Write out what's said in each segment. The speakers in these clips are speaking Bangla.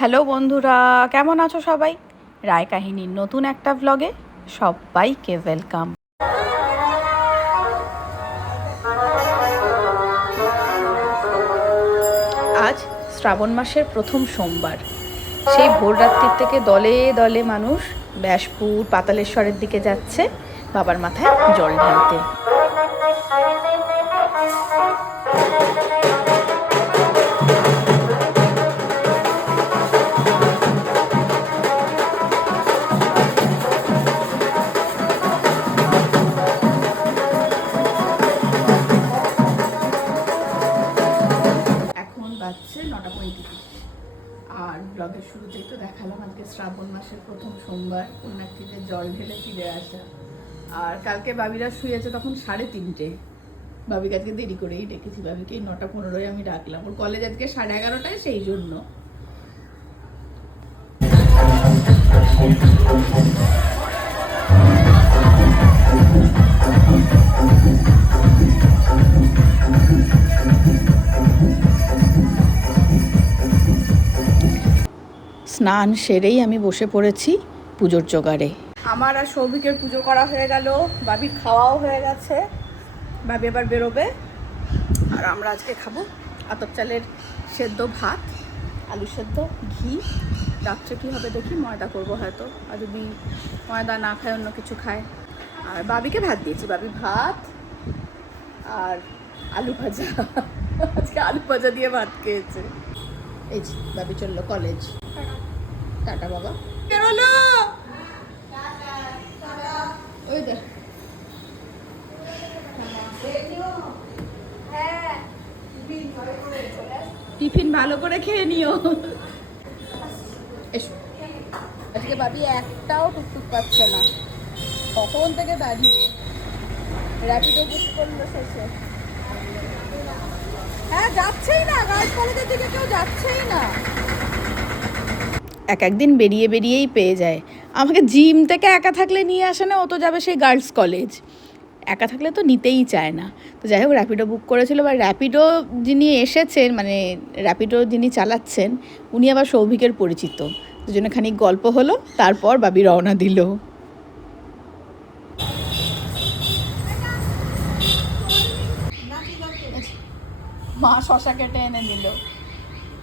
হ্যালো বন্ধুরা, কেমন আছো সবাই? রায় কাহিনীর নতুন একটা ভ্লগে সবাইকে ওয়েলকাম। আজ শ্রাবণ মাসের প্রথম সোমবার। সেই ভোররাত্রির থেকে দলে দলে মানুষ ব্যাসপুর পাতালেশ্বরের দিকে যাচ্ছে বাবার মাথায় জল ঢালতে। এখন বাজছে 9:35। আর ব্লগের শুরুতেই তো দেখালাম আজকে শ্রাবণ মাসের প্রথম সোমবার, পুণ্যার্থীদের জল ঢেলে ফিরে আসা। আর কালকে বাবিরা শুয়েছে তখন 3:30। বাবিকে আজকে দেরি করেই ডেকেছি, বাবিকে 9:15 আমি ডাকলাম। ওর কলেজ আজকে 11:30, সেই জন্য। স্নান সেরেই আমি বসে পড়েছি পুজোর জোগাড়ে। আমার আর সৌভিকের পুজো করা হয়ে গেল, বাবির খাওয়াও হয়ে গেছে। বাবি এবার বেরোবে, আর আমরা আজকে খাবো আতপ চালের সেদ্ধ ভাত, আলু সেদ্ধ, ঘি। রাত্রে কী হবে দেখি, ময়দা করবো হয়তো, আর যদি ময়দা না খায় অন্য কিছু খায়। আর বাবিকে ভাত দিয়েছি, বাবি ভাত আর আলু ভাজা। আজকে আলু ভাজা দিয়ে ভাত খেয়েছে। এই যে বাবি চললো কলেজ। টাটা বাবা। বেরোলো ওই দেখ, টিফিন ভালো করে খেয়ে নিও। এসো। আজকে বাবি একটাও টুকটুক পাচ্ছে না, কখন থেকে দাঁড়িয়ে। র্যাপিডো বুক করলো শেষে। হ্যাঁ, যাচ্ছেই না, গার্লস কলেজের দিকে কেউ যাচ্ছেই না। এক একদিন বেরিয়ে বেরিয়েই পেয়ে যায়। আমাকে জিম থেকে একা থাকলে নিয়ে আসে না, ও তো যাবে সেই গার্লস কলেজ। একা থাকলে তো নিতেই চায় না। তো যাই হোক, র্যাপিডো বুক করেছিল, বা র্যাপিডো যিনি এসেছেন, মানে র্যাপিডো যিনি চালাচ্ছেন, উনি আবার সৌভিকের পরিচিত। দুজনে খানিক গল্প হলো, তারপর বাবি রওনা দিল। মা শশা কেটে এনে দিল।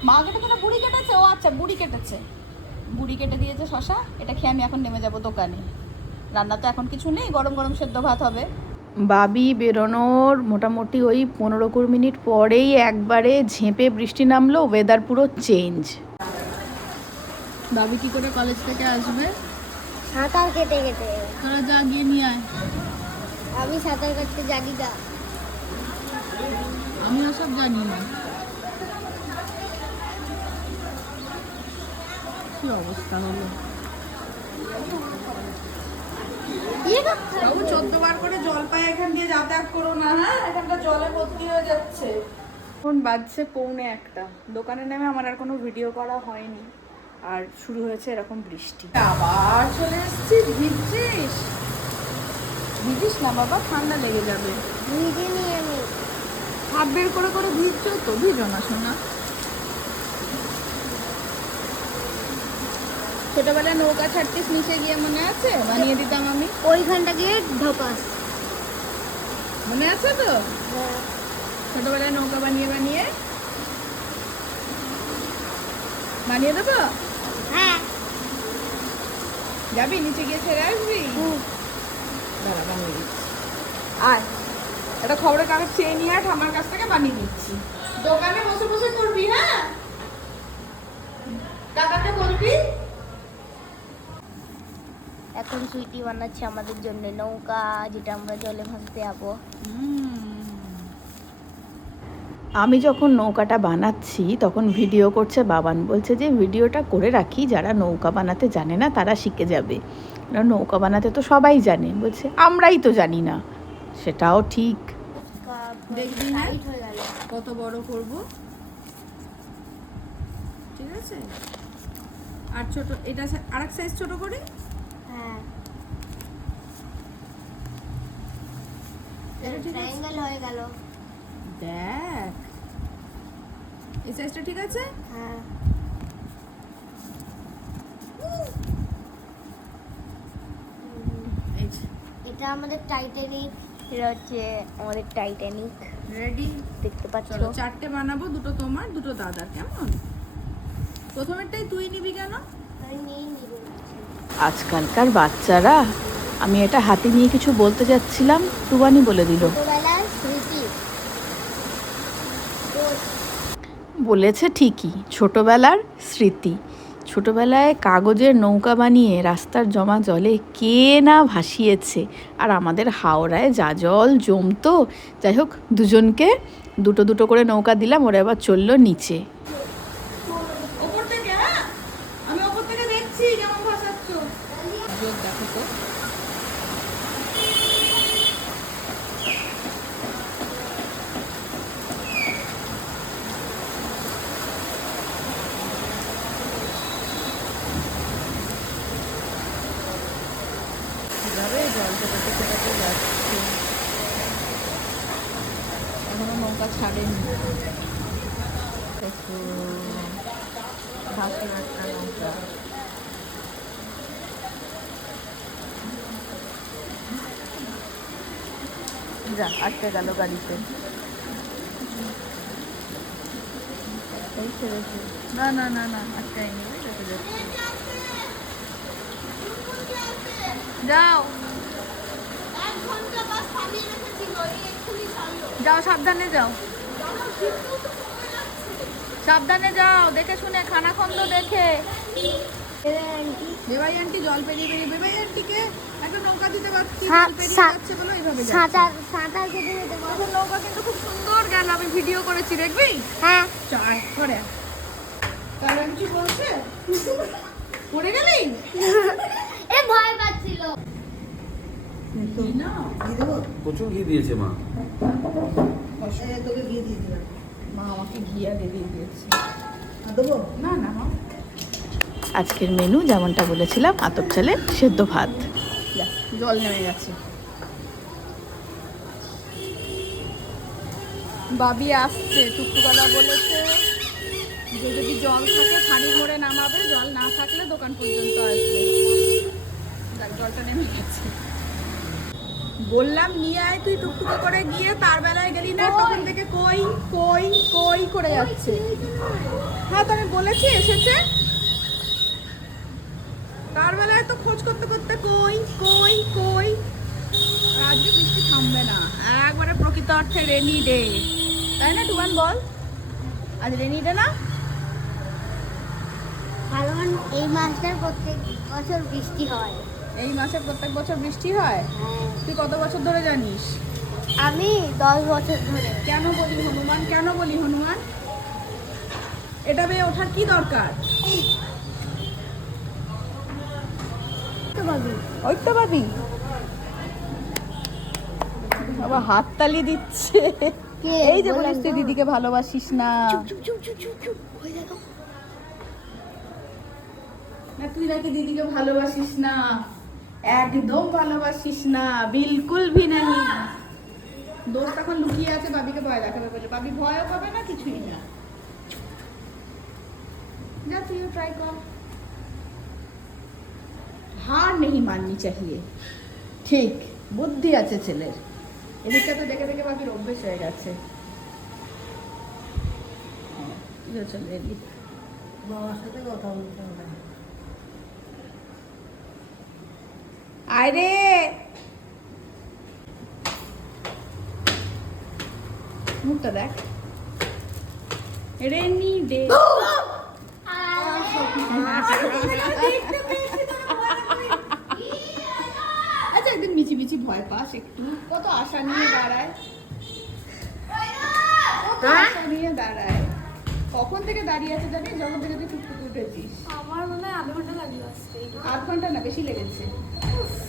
মা কেটেছে না বুড়ি কেটেছে? ও আচ্ছা, বুড়ি কেটেছে। বুড়ি কেটে দিয়েছে শশা। এটা খেয়ে আমি এখন নেমে যাব দোকানে। রান্না তো এখন কিছু নেই, গরম গরম সেদ্ধ ভাত হবে। বাবি বেরোনোর মোটামুটি ওই 15-20 মিনিট পরেই একবারে ঝেঁপে বৃষ্টি নামলো, ওয়েদার পুরো চেঞ্জ। বাবি কি করে কলেজ থেকে আসবে? সাঁতার কেটে কেটে। তোরা যা গিয়ে নিয়ে আয়। আমি সাঁতার কাটতে জানি না। আমি ওসব জানি না। কি অবস্থা হলো। বাবু 14 বার করে জল পায়, এখান দিয়ে যাতায়াত করো না। হ্যাঁ, এখানটা জলে ভর্তি হয়ে যাচ্ছে। এখন বাজছে 1:45। দোকানে নেমে আমার আর কোনো ভিডিও করা হয়নি, আর শুরু হয়েছে এরকম বৃষ্টি। আবার চলে এসেছি। ভিজছিস? ভিজিস না বাবা, ঠান্ডা লেগে যাবে। ভিজিনি আমি। হাত বের করে করে ভিজছো তো, ভিজো না শোনা। ছোটবেলায় নৌকা ছাড়তিস নিচে গিয়ে, মনে আছে? বানিয়ে দিতাম আমি। ওইখানটা গিয়ে ঢোকাস। মনে আছে তো? ছোটবেলায় নৌকা বানিয়ে বানিয়ে বানিয়ে দেবো। হ্যাঁ, যাবি নিচে গিয়ে ছেড়ে আসবি? দাঁড়া, বানিয়ে দিচ্ছি। আর একটা খবরের কাগজ চেয়ে নিয়ে আয়, আমার কাছ থেকে বানিয়ে দিচ্ছি। দোকানে বসে বসে করবি। হ্যাঁ, দাদাকে বলবি। এখন সুইটি বানাচ্ছে আমাদের জন্য নৌকা, যেটা আমরা জলে ভাসতে যাবো। আমি যখন নৌকাটা বানাচ্ছি তখন ভিডিও করছে বাবান। বলছে যে ভিডিওটা করে রাখি, যারা নৌকা বানাতে জানে না তারা শিখে যাবে। নৌকা বানাতে তো সবাই জানে, বলছে আমরাই তো জানি না। সেটাও ঠিক। দেখবি না কত বড় করব। ঠিক আছে, আর ছোট, এটা আরেক সাইজ ছোট করি। হ্যাঁ, এটা ঠিক আছে, ট্রায়াঙ্গেল হয়ে গেল। দেখ এই সাইজটা ঠিক আছে। হ্যাঁ, এটা আমাদের টাইটানিক। এটা হচ্ছে আমাদের টাইটানিক। রেডি? দেখতে পাচ্ছ? চলো 4টে বানাবো, 2টো তোমার 2টো দাদার। কেমন? প্রথমেরটাই তুই নিবি কেন? আমি নিয়েই নিব। আজকালকার বাচ্চারা, আমি এটা হাতে নিয়ে কিছু বলতে যাচ্ছিলাম, টুবানি বলে দিল। ছোটবেলার স্মৃতি। বলেছে ঠিকই, ছোটবেলার স্মৃতি। ছোটবেলায় কাগজের নৌকা বানিয়ে রাস্তার জমা জলে কে না ভাসিয়েছে। আর আমাদের হাওড়ায় যা জল জমতো। যাই হোক, দুজনকে দুটো দুটো করে নৌকা দিলাম, ওরা এবার চললো নিচে। ওপর থেকে, হ্যাঁ আমি ওপর থেকে দেখছি কেমন ভাসাচ্ছ। দেখো তো, কিভাবে জল ফোটাতে ফোটাতে যাচ্ছে। এখনো নৌকা ছাড়েনি। দেখো, ভাসে একটা নৌকা। যা, আটকে গেল গাড়িতে। এই ছেড়েছে। না না না না, আটকায়নি। দেখে যাচ্ছে। যাও যাও, সাবধানে যাও, সাবধানে যাও, দেখে শুনে, খানাখন্দ দেখে। বেবাই আন্টি জল পেরিয়ে পেরিয়ে, বেবাই আন্টিকে একটা নৌকা দিতে পারছি, জল পেরিয়ে যাচ্ছে বলে এইভাবে যাচ্ছে। সাঁতার কেটে যেতে পারো। তোদের নৌকা কিন্তু খুব সুন্দর গেল, আমি ভিডিও করেছি, দেখবি? হ্যাঁ। চাই করে তাহলে কিছু বলছে, পড়ে গেলি? এ ভয় পাচ্ছিল। প্রচুর ঘি দিয়েছে মা। তোকে ঘি দিয়ে দিলাম। মা আমাকে ঘি আগে দিয়ে দিয়েছে। না না মা। আজকের মেনু যেমনটা বলেছিলাম, আতপ চালের সেদ্ধ ভাত। জল নেমে গেছে। বাবি আসছে, টুকটুকালা বলেছে যে যদি জল থাকে থাড়ি ভরে নামাবে, জল না থাকলে দোকান পর্যন্ত আসবে। দেখ, জলটা নেমে গেছে। বললাম নিয়ে আয় তুই টুকটুকে করে, গিয়ে তার বেলায় গেলি না, তখন থেকে কই কই কই করে যাচ্ছে। হ্যাঁ তো আমি বলেছি এসেছে, তার বেলায় তো খোঁজ করতে করতে কই কই কই। আর আজকে বৃষ্টি থামবে না, একবারে প্রকৃত অর্থে রেনি ডে, তাই না টুবান বল? আজ রেনি ডে না? কারণ এই মাসটার প্রত্যেক বছর বৃষ্টি হয়। এই মাসে প্রত্যেক বছর বৃষ্টি হয়? হ্যাঁ। তুই কত বছর ধরে জানিস? আমি 10 বছর ধরে। কেন বলি হনুমান, কেন বলি হনুমান? এটা বেয়ে ওঠার কি দরকার? ওই তো ভাবি বাবা হাততালি দিচ্ছে। এই যে বলিস তুই দিদিকে ভালোবাসিস না। না তুই নাকি দিদিকে ভালোবাসিস না, একদম ভালোবাসিস না, বিলকুল ভি নাহি। দোস্ত এখন লুকিয়ে আছে, বাবিকে ভয় দেখাবে বলে। বাবি ভয়ও পাবে না, কিছুই না। যা তুইও ট্রাই কর। হার নেই মাননি চাহিয়ে। ঠিক বুদ্ধি আছে ছেলের। এদিকটা তো দেখে দেখে বাবির অভ্যেস হয়ে গেছে। চল রেডি। বাবার সাথে কথা বলতে হবে। আয় রে, মুখটা দেখ। Rainy day. আচ্ছা, একদিন মিচি মিচি ভয় পাস একটু। কত আশা নিয়ে দাঁড়ায়, কত আশা নিয়ে দাঁড়ায়। কখন থেকে দাঁড়িয়ে আছে জানিস? যখন থেকে তুই টুকটুক উঠেছিস। আমার মনে হয় আধ ঘন্টা লাগলো আসতে। আধ ঘন্টা না, বেশি লেগেছে।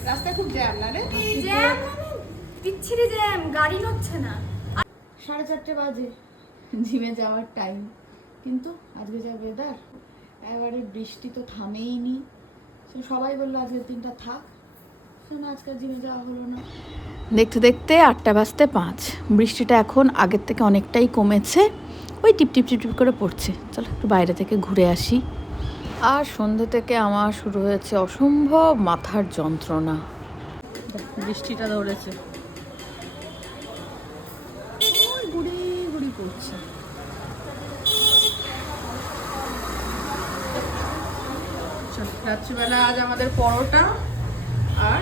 রাস্তায় খুব জ্যাম না রে? জ্যাম মানে বিচ্ছিরি জ্যাম, গাড়ি হচ্ছে না। 4:30 বাজে, জিমে যাওয়ার টাইম। কিন্তু আজকে যা ওয়েদার, এবারে বৃষ্টি তো থামেই নি। সবাই বললো আজকের দিনটা থাক, না আজকাল জিমে যাওয়া হলো না। দেখতে দেখতে 8:05। বৃষ্টিটা এখন আগের থেকে অনেকটাই কমেছে, ওই টিপ টিপ টিপ টিপ করে পড়ছে। চলো একটু বাইরে থেকে ঘুরে আসি। আর সন্ধ্যে থেকে আমার শুরু হয়েছে অসম্ভব মাথার যন্ত্রণা। দেখো বৃষ্টিটা ধরেছে, ওই গুড়ি গুড়ি পড়ছে। চল, রাত্রিবেলা আজ আমাদের পরোটা আর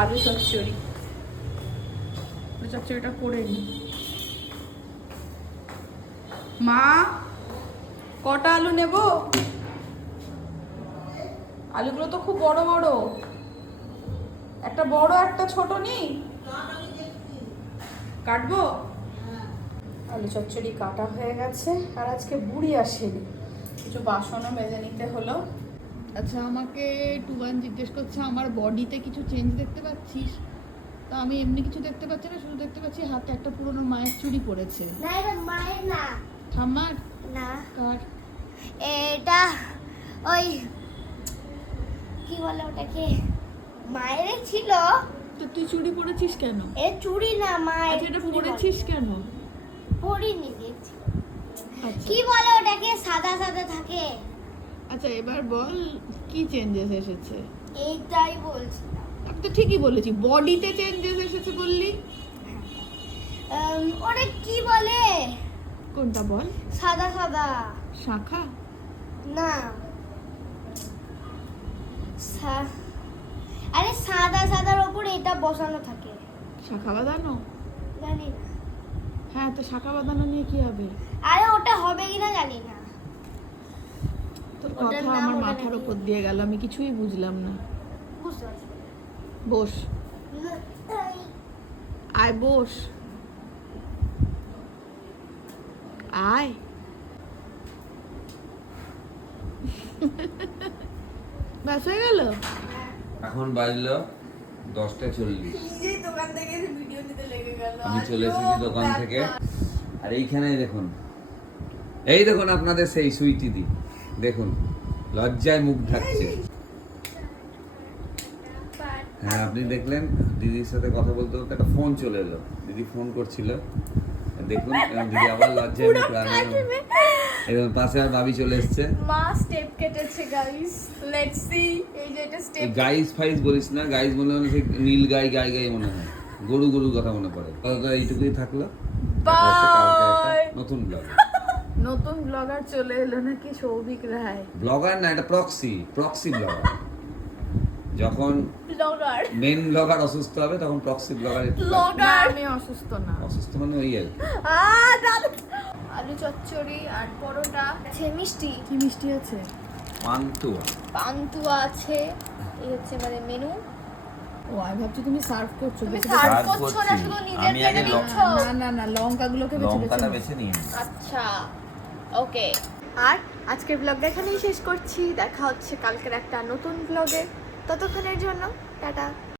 আলু চচ্চড়ি। আলু চচ্চড়িটা করে নি। মা, কটা আলু নেব? আলুগুলো তো খুব বড় বড়, একটা বড় একটা ছোট নি, কাটবো? আলু চচ্চড়ি কাটা হয়ে গেছে, আর আজকে বুড়ি আসেনি, কিছু বাসনও মেজে নিতে হলো। আচ্ছা, আমাকে টুবান জিজ্ঞেস করছে আমার বডিতে কিছু চেঞ্জ দেখতে পাচ্ছিস? তো আমি এমনি কিছু দেখতে পাচ্ছি না, শুধু দেখতে পাচ্ছি হাতে একটা পুরনো মায়ের চুড়ি পড়েছে। না এটা মায়ের না। ঠাম্মার? না, কার? এটা ওই কি বলে ওটাকে, মায়ের ছিল। তো তুই চুড়ি পরেছিস কেন? এ চুড়ি না, মায়ের। আচ্ছা, এটা পরেছিস কেন? পরিনি দেখছি। আচ্ছা কি বলে ওটাকে, সাদা সাদা থাকে। আচ্ছা, এবার বল কি চেঞ্জেস এসেছে? এইটাই বলছি। আমি তো ঠিকই বলেছি, বডিতে চেঞ্জেস এসেছে বললি। ওটা কি বলে, কোনটা বল? সাদা সাদা। শাখা? না, আরে সাদা সাদার উপর এটা বসানো থাকে। শাখা বাঁধানো? জানি না, হ্যাঁ, তো শাখা বাঁধানো নিয়ে কি হবে? আরে ওটা হবে কিনা জানি না। তোর ওটার কথা নাম আমার ওটা মাথার নাকি? উপর দিয়ে গেল, আমি কিছুই বুঝলাম না। বুঝতে পারছি। বস, আয় বস, আয়। ব্যাস হয়ে গেল। এখন বাজলো 10:40। নিজেই দোকান থেকে ভিডিও নিতে লেগে গেল। আমি চলে এসেছি দোকান থেকে, আর এইখানে দেখুন, এই দেখুন আপনাদের সেই সুইটি দি, দেখুন লজ্জায় মুখ ঢাকছে। হ্যাঁ, আপনি দেখলেন দিদির সাথে কথা বলতে বলতে একটা ফোন চলে এলো, দিদি ফোন করছিল, দেখুন দিদি আবার লজ্জায় মুখ রাঙানো। এবং পাশে আর ভাবি চলে এসছে। মা স্টেপ কেটেছে গাইস, লেটস সি। এই যে এটা স্টেপ। গাইস ফাইস বলিস না, গাইস মনে হয় সেই নীল গাই গাই গাই মনে হয়, গরু গরু কথা মনে পড়ে। কথা এইটুকুই থাকলো, দেখা হচ্ছে কালকে একটা নতুন ব্লগ। নতুন ব্লগার চলে এলো নাকি, সৌভিক রায়। ব্লগার না, এটা প্রক্সি ব্লগার। যখন ব্লগার। মেন ব্লগার অসুস্থ হবে তখন প্রক্সি ব্লগার না, আমি অসুস্থ না। অসুস্থ মানে ওই আর কি। আলু চচ্চড়ি আর পরোটা আছে, মিষ্টি কি মিষ্টি আছে? পান্তুয়া। পান্তুয়া আছে। এই হচ্ছে মানে মেনু। ও, আমি ভাবছি তুমি সার্ভ করছো। তুমি বেছে সার্ভ serve করছো না, করছি। শুধু নিজের আমি থেকে আগে নিচ্ছ। না না না, লঙ্কাগুলোকে বেছে লঙ্কাটা বেছে বেছে নিয়ে আচ্ছা, ওকে। আর আজকের ব্লগটা এখানেই শেষ করছি, দেখা হচ্ছে কালকের একটা নতুন ব্লগে। ততক্ষণের জন্য টাটা।